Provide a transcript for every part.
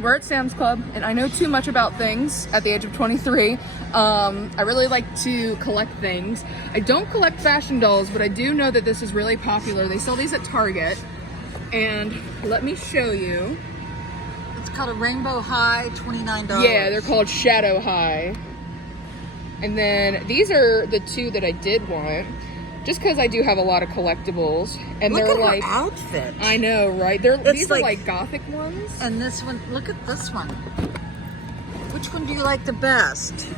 We're at Sam's Club, and I know too much about things at the age of 23. I really like to collect things. I don't collect fashion dolls, but I do know that this is really popular. They sell these at Target, and let me show you. It's called a Rainbow High, $29. Yeah, they're called Shadow High. And then these are the two that I did want, just because I do have a lot of collectibles. And Look they're at like, her outfit. I know, right? These are like gothic ones. And this one, look at this one. Which one do you like the best?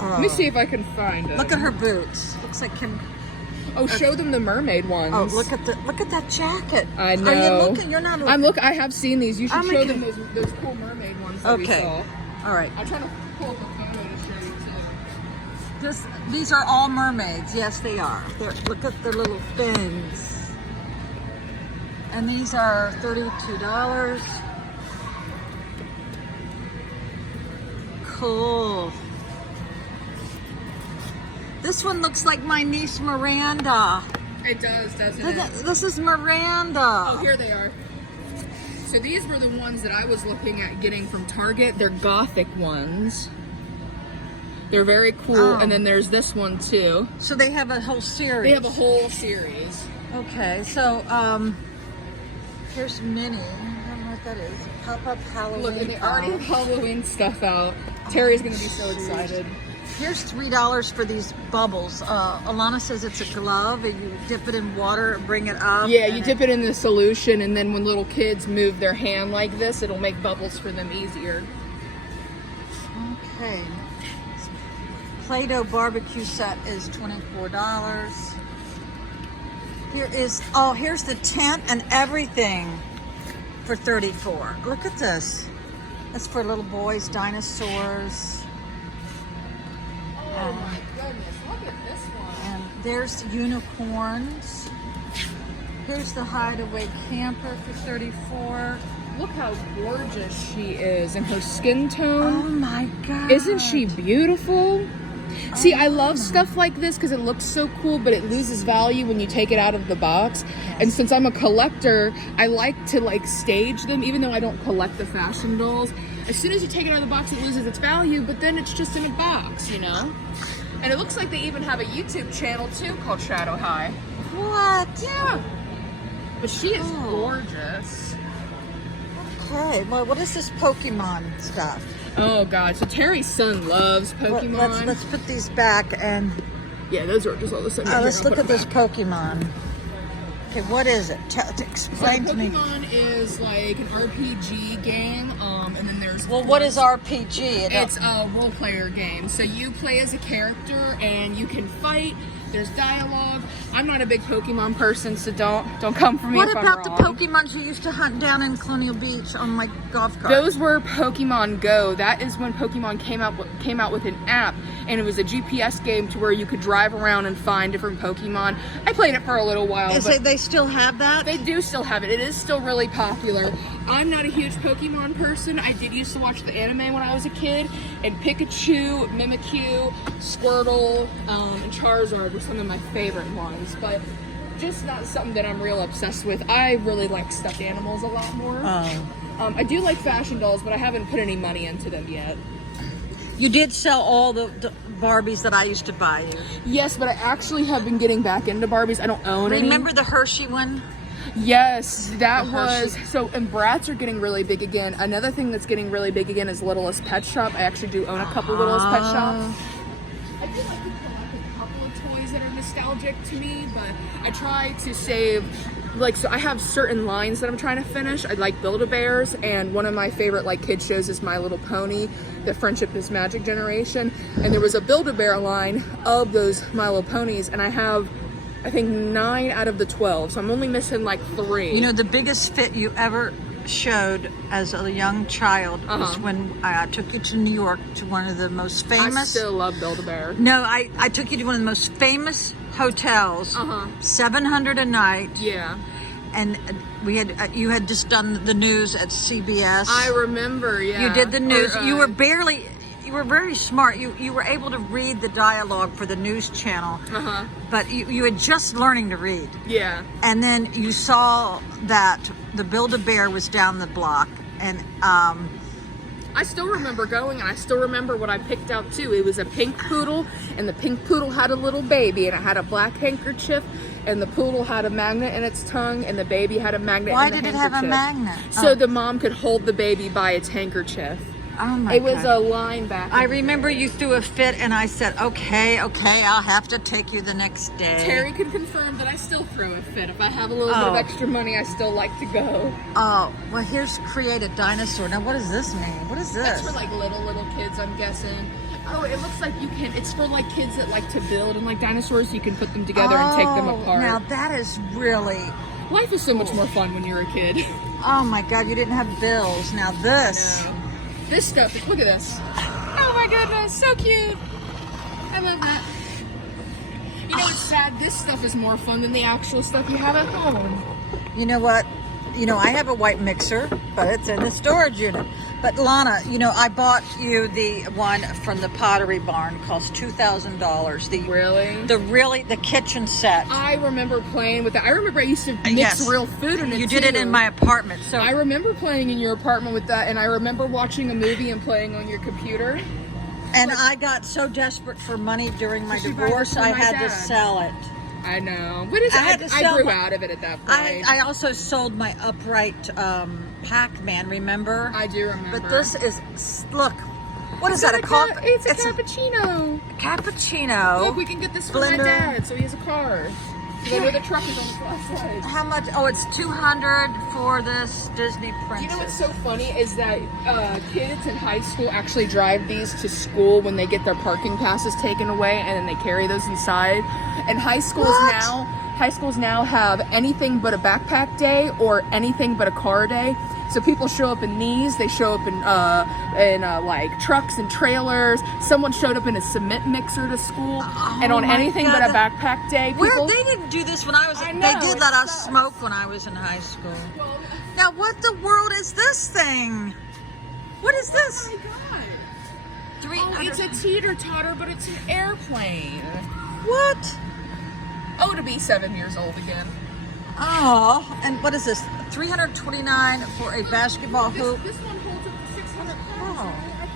Let me see if I can find it. Look at her boots. Looks like Kim. Oh, show them the mermaid ones. Oh, look at that jacket. I know. Are you looking? You're not looking. I have seen these. You should show them God. those cool mermaid ones that we saw. All right. I'm trying to pull up a photo to show you too. These are all mermaids. Yes, they are. Look at their little fins. And these are $32. Cool. This one looks like my niece Miranda. It does, doesn't it? This is Miranda. Oh, here they are. So these were the ones that I was looking at getting from Target. They're gothic ones. They're very cool. Oh. And then there's this one too. So they have a whole series. They have a whole series. Okay, so here's Minnie. I don't know what that is. Pop-up Halloween. Look, and they already have Halloween stuff out. Terry's gonna be so excited. Here's $3 for these bubbles. Alana says it's a glove, and you dip it in water and bring it up. Yeah, you dip it in the solution, and then when little kids move their hand like this, it'll make bubbles for them easier. Okay. Play-Doh barbecue set is $24. Here's the tent and everything for $34. Look at this. It's for little boys, dinosaurs. Oh my goodness, look at this one. And there's unicorns. Here's the hideaway camper for $34. Look how gorgeous she is in her skin tone. Oh my God. Isn't she beautiful? See, I love stuff like this because it looks so cool, but it loses value when you take it out of the box. Yes. And since I'm a collector, I like to stage them, even though I don't collect the fashion dolls. As soon as you take it out of the box, it loses its value, but then it's just in a box, you know? And it looks like they even have a YouTube channel too called Shadow High. What? Yeah. But she is Oh. gorgeous. Okay, well, what is this Pokemon stuff? Oh God, so Terry's son loves Pokemon. Let's put these back and Yeah, those are just all the same. let's look at this Pokemon. Okay, what is it? Explain to me. Pokemon is like an RPG game, and then there's... Well, what is RPG? It's a role player game. So you play as a character and you can fight. There's dialogue. I'm not a big Pokemon person, so don't come for me What if I'm about the wrong. Pokemons you used to hunt down in Colonial Beach on my golf cart? Those were Pokemon Go. That is when Pokemon came out with an app, and it was a GPS game to where you could drive around and find different Pokemon. I played it for a little while. But They still have that? they do still have it. It is still really popular. I'm not a huge Pokemon person. I did used to watch the anime when I was a kid, and Pikachu, Mimikyu, Squirtle, and Charizard were some of my favorite ones, but just not something that I'm real obsessed with. I really like stuffed animals a lot more. I do like fashion dolls, but I haven't put any money into them yet. You did sell all the Barbies that I used to buy you. Yes, but I actually have been getting back into Barbies. I don't own any. Remember the Hershey one? Yes, that was, so, and Bratz are getting really big again. Another thing that's getting really big again is Littlest Pet Shop. I actually do own a couple Littlest Pet Shops. I do like to collect a couple of toys that are nostalgic to me, but I try to save, so I have certain lines that I'm trying to finish. I like Build-A-Bears, and one of my favorite kid shows is My Little Pony, the Friendship is Magic generation, and there was a Build-A-Bear line of those My Little Ponies, and I have, I think, 9 out of the 12, so I'm only missing 3. You know, the biggest fit you ever showed as a young child was when I took you to New York to one of the most famous... I still love Build-A-Bear. No, I took you to one of the most famous hotels, $700 a night. Yeah. And you had just done the news at CBS. I remember, yeah. You did the news. You were barely you were very smart. You were able to read the dialogue for the news channel, but you had just learning to read. Yeah. And then you saw that the Build-A-Bear was down the block, and I still remember going, and I still remember what I picked out too. It was a pink poodle, and the pink poodle had a little baby, and it had a black handkerchief, and the poodle had a magnet in its tongue, and the baby had a magnet in the handkerchief. Why did it have a magnet? So the mom could hold the baby by its handkerchief. Oh my It was God. a line back. I remember you threw a fit, and I said, okay, I'll have to take you the next day. Terry can confirm that I still throw a fit. If I have a little bit of extra money, I still like to go. Oh, well, here's Create a Dinosaur. Now, what does this mean? What is this? That's for like little kids, I'm guessing. Oh, it looks like you can. It's for like kids that like to build and like dinosaurs. You can put them together and take them apart. Now, that is really... Life is so much more fun when you're a kid. Oh my God, you didn't have bills. Now this... This stuff, look at this. Oh my goodness, so cute. I love that. You know, it's sad. This stuff is more fun than the actual stuff you have at home. You know what? You know, I have a white mixer, but it's in the storage unit. But Lana, you know, I bought you the one from the Pottery Barn. Cost $2,000. Really? The kitchen set. I remember playing with that. I remember I used to mix real food in it. You did it in my apartment. So I remember playing in your apartment with that, and I remember watching a movie and playing on your computer. And I got so desperate for money during my You buy divorce, this for I my had to dad. sell it. I know. But it's, I grew out of it at that point. I also sold my upright Pac-Man, remember? I do remember. But this is, look, what is that, a car? car? It's a cappuccino. Cappuccino. Look, we can get this for my dad, so he has a car. I know the truck is on the left side. How much? Oh, it's $200 for this Disney princess. You know what's so funny is that kids in high school actually drive these to school when they get their parking passes taken away, and then they carry those inside. And high schools now have anything but a backpack day or anything but a car day. So people show up in these. They show up in like trucks and trailers. Someone showed up in a cement mixer to school, and on anything but a backpack day. People, they didn't do this when I was. I know, they did let us smoke when I was in high school. Now, what the world is this thing? What is this? Oh my God. 300. It's a teeter-totter, but it's an airplane. What? Oh, to be 7 years old again. Oh, and what is this? $329 for a basketball hoop. This one holds up to 600 pounds. Oh. I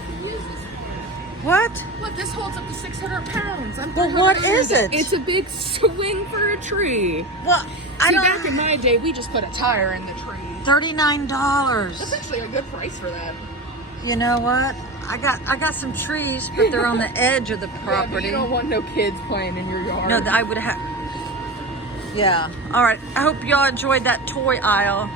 can use this one. What? Look, this holds up to 600 pounds. Well, what is it? It's a big swing for a tree. Well, Back in my day, we just put a tire in the tree. $39. That's actually a good price for that. You know what? I got some trees, but they're on the edge of the Yeah, property. but you don't want no kids playing in your yard. No, I would have. Yeah. All right. I hope y'all enjoyed that toy aisle.